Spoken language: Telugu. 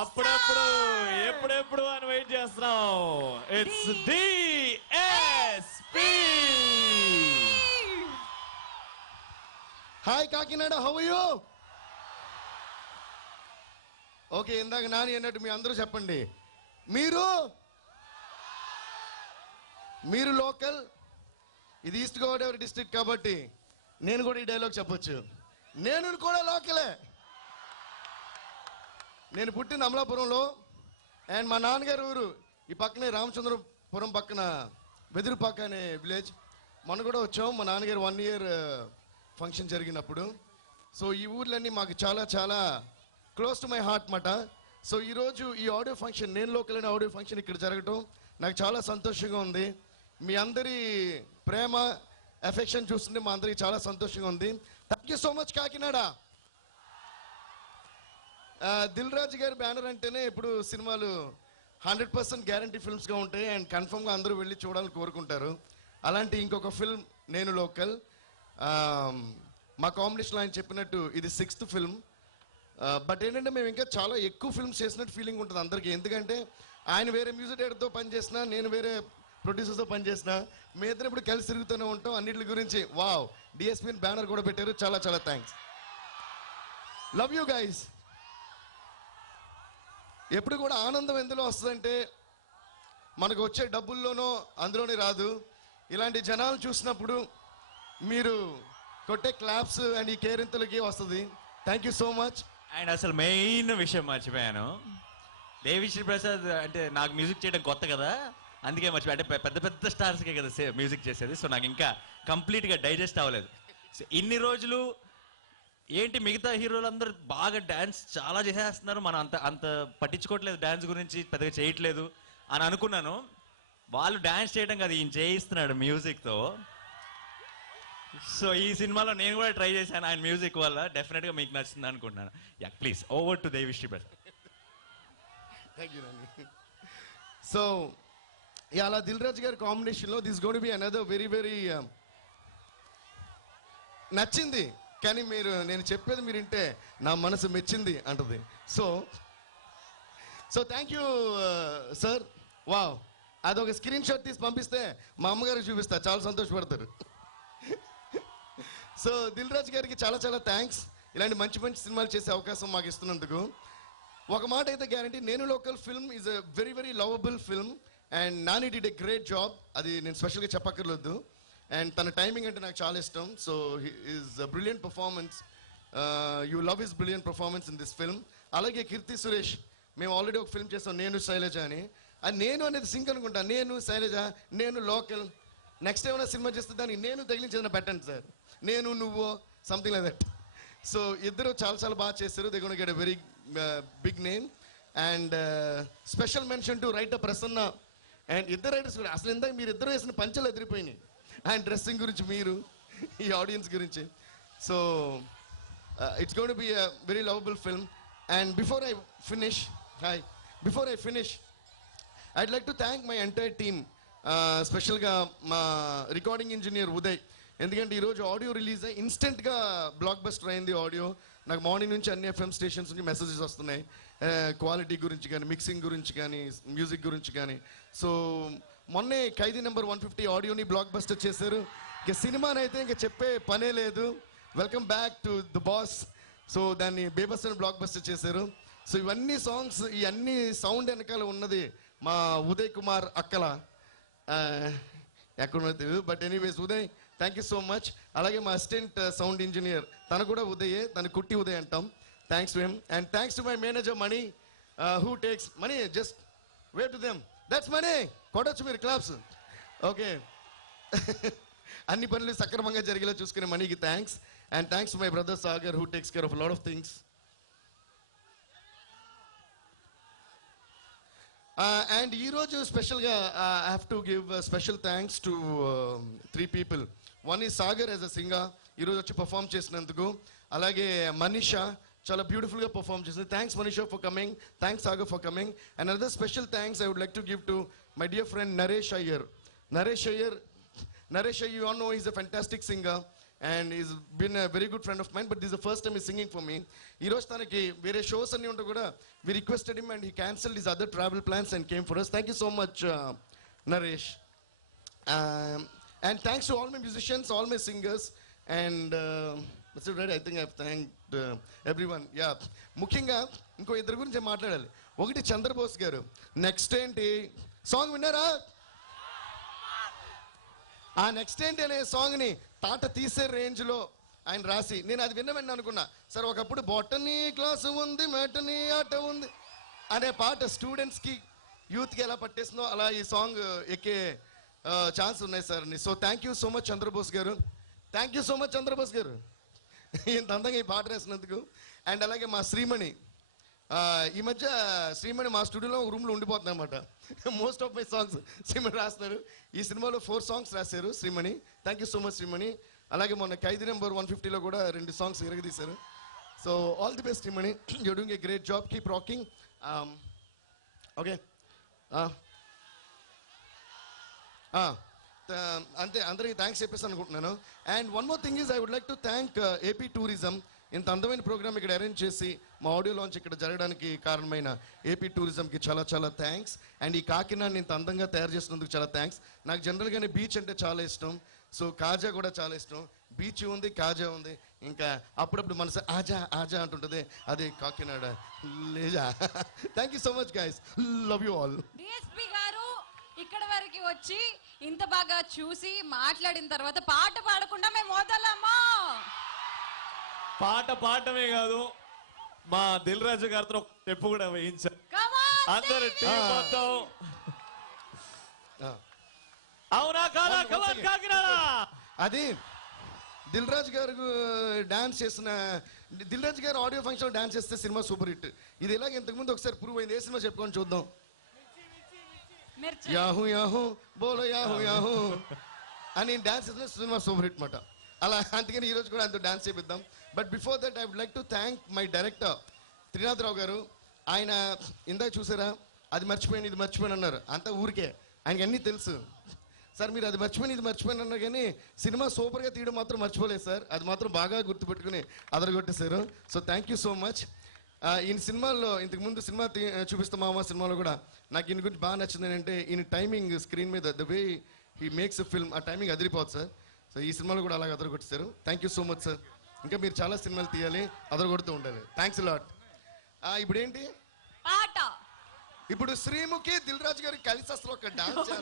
అప్పుడప్పుడు ఎప్పుడెప్పుడు అని వెయిట్ చేస్తున్నాం. It's DSP. Hi Kakinada, how are you? Okay, ఇందాక నాని అన్నట్టు మీ అందరూ చెప్పండి. మీరు లోకల్, ఇది ఈస్ట్ గోదావరి డిస్ట్రిక్ట్ కాబట్టి నేను కూడా ఈ డైలాగ్ చెప్పొచ్చు. నేను కూడా లోకలే. నేను పుట్టిన అమలాపురంలో, అండ్ మా నాన్నగారు ఊరు ఈ పక్కనే రామచంద్రపురం పక్కన వెదురుపాక అనే విలేజ్. మొన్న కూడా వచ్చాం, మా నాన్నగారు 1 year ఫంక్షన్ జరిగినప్పుడు. సో ఈ ఊర్లన్నీ మాకు చాలా చాలా క్లోజ్ టు మై హార్ట్ మాట. సో ఈరోజు ఈ ఆడియో ఫంక్షన్, నేను లోకల్ అనే ఆడియో ఫంక్షన్ ఇక్కడ జరగటం నాకు చాలా సంతోషంగా ఉంది. మీ అందరి ప్రేమ ఎఫెక్షన్ చూస్తుంటే మా అందరికి చాలా సంతోషంగా ఉంది. Thank you so much Kakinada. Dil Raju గారి బ్యానర్ అంటేనే ఇప్పుడు సినిమాలు 100% గ్యారంటీ ఫిల్మ్స్గా ఉంటాయి అండ్ కన్ఫర్మ్గా అందరూ వెళ్ళి చూడాలని కోరుకుంటారు. అలాంటి ఇంకొక ఫిల్మ్ నేను లోకల్. మా కాంబినేషన్లో ఆయన చెప్పినట్టు ఇది 6th ఫిల్మ్. బట్ ఏంటంటే మేము ఇంకా చాలా ఎక్కువ ఫిల్మ్స్ చేసినట్టు ఫీలింగ్ ఉంటుంది అందరికీ. ఎందుకంటే ఆయన వేరే మ్యూజిక్ డైరెక్టర్తో పనిచేసిన, నేను వేరే ప్రొడ్యూసర్స్తో పనిచేసిన, మీ ఇద్దరు ఇప్పుడు కలిసి తిరుగుతూనే ఉంటాం అన్నిటి గురించి. వావ్, డిఎస్పీ బ్యానర్ కూడా పెట్టారు, చాలా చాలా థ్యాంక్స్. Love you guys. ఎప్పుడు కూడా ఆనందం ఎందులో వస్తుందంటే మనకు వచ్చే డబ్బుల్లోనో అందులోనే రాదు. ఇలాంటి జనాలు చూసినప్పుడు మీరు కొట్టే క్లాప్స్ అండ్ ఈ కేరింతలకి వస్తుంది. Thank you so much. And అసలు మెయిన్ విషయం మర్చిపోయాను, దేవిశ్రీ ప్రసాద్ అంటే నాకు మ్యూజిక్ చేయడం కొత్త కదా, అందుకే మర్చిపోయా. అంటే పెద్ద పెద్ద స్టార్స్కే కదా మ్యూజిక్ చేసేది. సో నాకు ఇంకా కంప్లీట్గా డైజెస్ట్ అవ్వలేదు. సో ఇన్ని రోజులు ఏంటి మిగతా హీరోలందరూ బాగా డ్యాన్స్ చాలా చేసేస్తున్నారు, మనం అంత పట్టించుకోవట్లేదు, డ్యాన్స్ గురించి పెద్దగా చేయట్లేదు అని అనుకున్నాను. వాళ్ళు డ్యాన్స్ చేయడం కదా, ఈయన చేయిస్తున్నాడు మ్యూజిక్తో. సో ఈ సినిమాలో నేను కూడా ట్రై చేశాను ఆయన మ్యూజిక్ వల్ల. డెఫినెట్గా మీకు నచ్చింది అనుకుంటున్నాను. Yeah, please over to Devi Sri Prasad. Thank you Rani. So అలా దిల్ రాజు గారి కాంబినేషన్లో this gonna be another very very నచ్చింది. కానీ నేను చెప్పేది మీరు వింటే నా మనసు మెచ్చింది అంటది. So thank you sir. Wow, అదొక స్క్రీన్ షాట్ తీసి పంపిస్తే మా అమ్మగారికి చూపిస్తా, చాలా సంతోషపడతారు. సో దిల్ రాజు గారికి చాలా చాలా థ్యాంక్స్, ఇలాంటి మంచి మంచి సినిమాలు చేసే అవకాశం మాకు ఇస్తున్నందుకు. ఒక మాట అయితే గ్యారంటీ, నేను local film is a very very lovable film and Nani did a great job. అది నేను స్పెషల్గా చెప్పక్కర్లేదు. అండ్ తన టైమింగ్ అంటే నాకు చాలా ఇష్టం. So is a brilliant performance. You love his brilliant performance in this film. అలాగే కీర్తి సురేష్, మేము ఆల్రెడీ ఒక ఫిల్మ్ చేస్తాం నేను శైలజ అని. అది నేను అనేది సింక్ అనుకుంటా, నేను శైలజ, నేను లోకల్. నెక్స్ట్ ఏమైనా సినిమా చేస్తే దానికి నేను తగిలించేదైనా పెట్టండి సార్, నేను నువ్వు సంథింగ్ లైక్ దట్. సో ఇద్దరు చాలా చాలా బాగా చేస్తారు. They gonna get a very big name. And special mention to writer Prasanna and ఇద్దరు రైటర్స్ కూడా. అసలు ఇందాక మీరు ఇద్దరు వేసిన పంచలు ఎదిరిపోయినాయి, అండ్ డ్రెస్సింగ్ గురించి, మీరు ఈ ఆడియన్స్ గురించి. So it's going to be a very lovable film. And before I finish I'd like to thank my entire team. స్పెషల్గా మా రికార్డింగ్ ఇంజనీర్ ఉదయ్. ఎందుకంటే ఈరోజు ఆడియో రిలీజ్ అయ్యి ఇన్స్టెంట్గా బ్లాక్ బస్టర్ అయింది ఆడియో. నాకు మార్నింగ్ నుంచి అన్ని FM స్టేషన్స్ నుంచి మెసేజెస్ వస్తున్నాయి, క్వాలిటీ గురించి కానీ, మిక్సింగ్ గురించి కానీ, మ్యూజిక్ గురించి కానీ. సో మొన్నే ఖైదీ నెంబర్ 150 ఆడియోని బ్లాక్ బస్టర్ చేశారు. ఇక సినిమానైతే ఇంకా చెప్పే పనే లేదు. Welcome back to the boss. So దాన్ని బేబస్ అని బ్లాక్ బస్టర్ చేశారు. సో ఇవన్నీ సాంగ్స్, ఈ అన్ని సౌండ్ వెనకాల ఉన్నది మా ఉదయ్ కుమార్ అక్కల, ఎక్కడో తెలియదు. But anyways Uday, thank you so much. అలాగే మా అసిస్టెంట్ సౌండ్ ఇంజనీర్, తను కూడా ఉదయే, తను కుట్టి ఉదయ్ అంటాం. Thanks to him. And thanks to my manager Mani, who takes money, just way to them, that's Mani, కొట్టొచ్చు మీరు క్లాప్స్. ఓకే, అన్ని పనులు సక్రమంగా జరిగేలా చూసుకునే మనీకి thanks. And thanks to my brother Sagar, who takes care of lot of things. And ఈరోజు స్పెషల్గా I have to give special thanks to 3 people. One is Sagar as a singer, ఈరోజు వచ్చి పర్ఫామ్ చేసినందుకు. అలాగే మనీషా చాలా బ్యూటిఫుల్గా పర్ఫామ్ చేసింది. Thanks Manisha for coming, thanks Sagar for coming. And another special thanks I would like to give to my dear friend Naresh Iyer. Naresh Iyer, you all know he's a fantastic singer and is been a very good friend of mine but this the first time ఈ సింగింగ్ ఫర్ మీ. ఈరోజు తనకి వేరే షోస్ అన్ని ఉంటే కూడా we requested him and he cancelled his other travel plans and came for us. Thank you so much Naresh. And thanks to all my musicians, all my singers, and that's it, right? I think I've thanked everyone. Yeah. ముఖ్యంగా ఇంకో ఇద్దరు గురించి మాట్లాడాలి. ఒకటి చంద్రబోస్ గారు. నెక్స్ట్ ఏంటి సాంగ్ విన్నారా? ఆ నెక్స్ట్ ఏంటి అనే సాంగ్ని తాట తీసే రేంజ్లో ఆయన రాసి నేను అది విన్నామని అనుకున్నా. సరే ఒకప్పుడు బొటనీ క్లాసు ఉంది, మెటనీ ఆట ఉంది అనే పాట స్టూడెంట్స్కి యూత్కి ఎలా పట్టేసిందో అలా ఈ సాంగ్ ఎక్కే ఛాన్స్ ఉన్నాయి sir. So thank you so much Chandrabose garu. Thank you so much Chandrabose garu ఇంత అందంగా ఈ పాట రాసినందుకు. అండ్ అలాగే మా శ్రీమణి, ఈ మధ్య శ్రీమణి మా స్టూడియోలో ఒక రూమ్లో ఉండిపోతుంది అనమాట. Most of my songs Srimani రాస్తున్నారు. ఈ సినిమాలో 4 సాంగ్స్ రాశారు Srimani. Thank you so much Srimani. అలాగే మొన్న ఖైదీ నెంబర్ 150లో కూడా 2 సాంగ్స్ ఇరగదీశారు. So all the best Srimani, you're doing a great job, keep rocking. Okay అంతే, అందరికీ థ్యాంక్స్ చెప్పేసి అనుకుంటున్నాను. And one more thing is I would like to thank AP tourism. ఇంత అందమైన ప్రోగ్రామ్ ఇక్కడ అరేంజ్ చేసి మా ఆడియో లాంచ్ ఇక్కడ జరగడానికి కారణమైన ఏపీ టూరిజంకి చాలా చాలా థ్యాంక్స్. అండ్ ఈ కాకినాడని ఇంత అందంగా తయారు చేసినందుకు చాలా థ్యాంక్స్. నాకు జనరల్గానే బీచ్ అంటే చాలా ఇష్టం. సో కాజా కూడా చాలా ఇష్టం. బీచ్ ఉంది, కాజా ఉంది, ఇంకా అప్పుడప్పుడు మనసు ఆజా ఆజా అంటుంటుంది, అదే కాకినాడ లేజా. Thank you so much guys, love you all. DSP garu ఇక్కడ వరకు వచ్చి ఇంత బాగా చూసి మాట్లాడిన తర్వాత పాట పాడకుండా మేము వదలమా. పాట పాడటమే కాదు, మా దిల్ రాజు గారితో ఒక స్టెప్ కూడా వేయించారు. అందరు టీం మొత్తం. అవునా కాదా? కమాన్ కాకినాడ. అది దిల్ రాజు గారు డాన్స్ చేసిన, దిల్ రాజు గారు ఆడియో ఫంక్షన్ డాన్స్ చేస్తే సినిమా సూపర్ హిట్. ఇది ఇలాగ ఇంతకుముందు ఒకసారి ప్రూవ్ అయింది. ఏ సినిమా చెప్పుకొని చూద్దాం. యాహూ యాహూ బోలో యాహూ యాహూ అని డాన్స్ చేసిన సినిమా సూపర్ హిట్ మాట. అలా అందుకని ఈరోజు కూడా అంత డాన్స్ చేపిద్దాం. But before that I would like to thank my director Trinadha Rao garu. ఆయన ఇందాక చూసారా, అది మర్చిపోయాను ఇది మర్చిపోయాను అన్నారు. అంతా ఊరికే, ఆయనకి అన్నీ తెలుసు. సార్ మీరు అది మర్చిపోయిన ఇది మర్చిపోయిన అన్నారు కానీ సినిమా సూపర్గా తీయడం మాత్రం మర్చిపోలేదు సార్. అది మాత్రం బాగా గుర్తుపెట్టుకుని అదరగొట్టేశారు. So thank you so much. ఈయన సినిమాల్లో ఇంతకుముందు సినిమా చూపిస్తామా సినిమాలో కూడా నాకు ఈయన గురించి బాగా నచ్చింది ఏంటంటే ఈయన టైమింగ్ స్క్రీన్ మీద the way he makes a film, ఆ టైమింగ్ అదిరిపోతుంది సార్. సో ఈ సినిమాలో కూడా అలాగే అదరగొట్టేశారు. Thank you so much sir. ఇంకా మీరు చాలా సినిమాలు తీయాలి, అదరగొడుతూ ఉండాలి. Thanks lot. ఇప్పుడు ఏంటి పాట ఇప్పుడు శ్రీముఖి దిల్ రాజు గారికి కలిసి అసలు ఒక డాన్స్